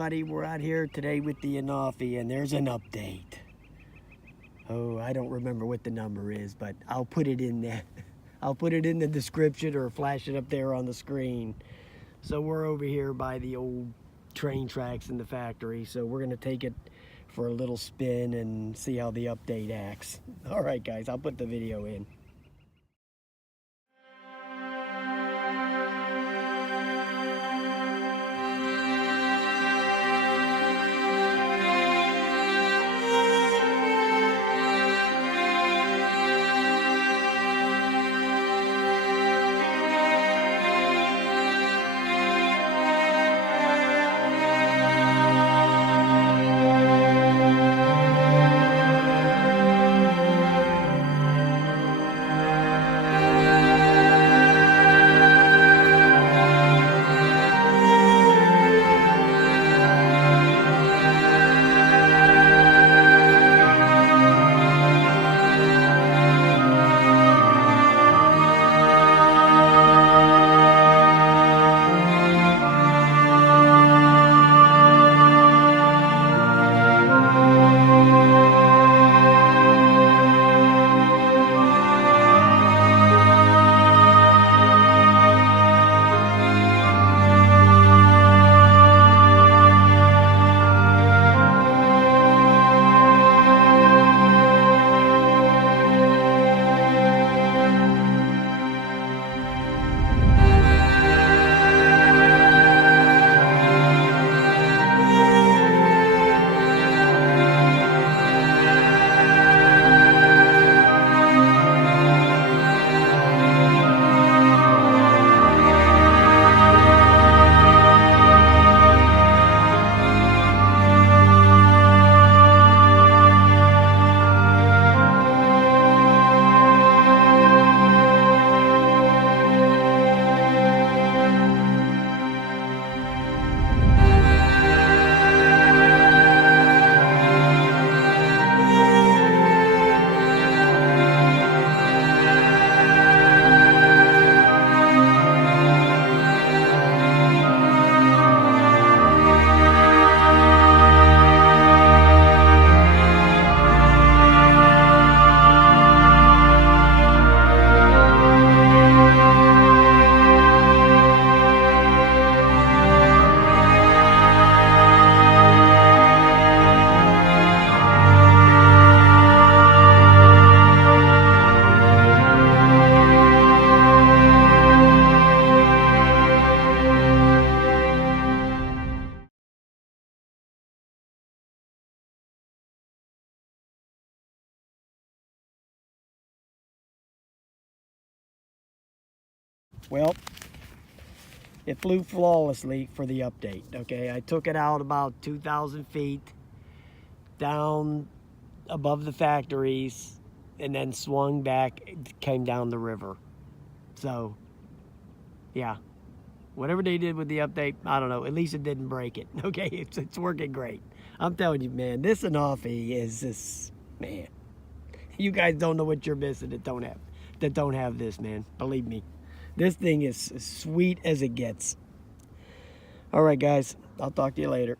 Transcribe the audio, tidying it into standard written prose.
everybody, we're out here today with the Anafi, and there's an update. Oh, I don't remember what the number is, but I'll put it in there. I'll put it in the description or flash it up there on the screen. So we're over here by the old train tracks in the factory, so we're gonna take it for a little spin and see how the update acts. All right, guys, I'll put the video in. Well, it flew flawlessly for the update, okay? I took it out about 2,000 feet down above the factories and then swung back, came down the river. So, yeah, whatever they did with the update, I don't know, at least it didn't break it, okay? It's working great. I'm telling you, man, this Anafi is this, man, you guys don't know what you're missing that don't have this, man, believe me. This thing is as sweet as it gets. All right, guys, I'll talk to you later.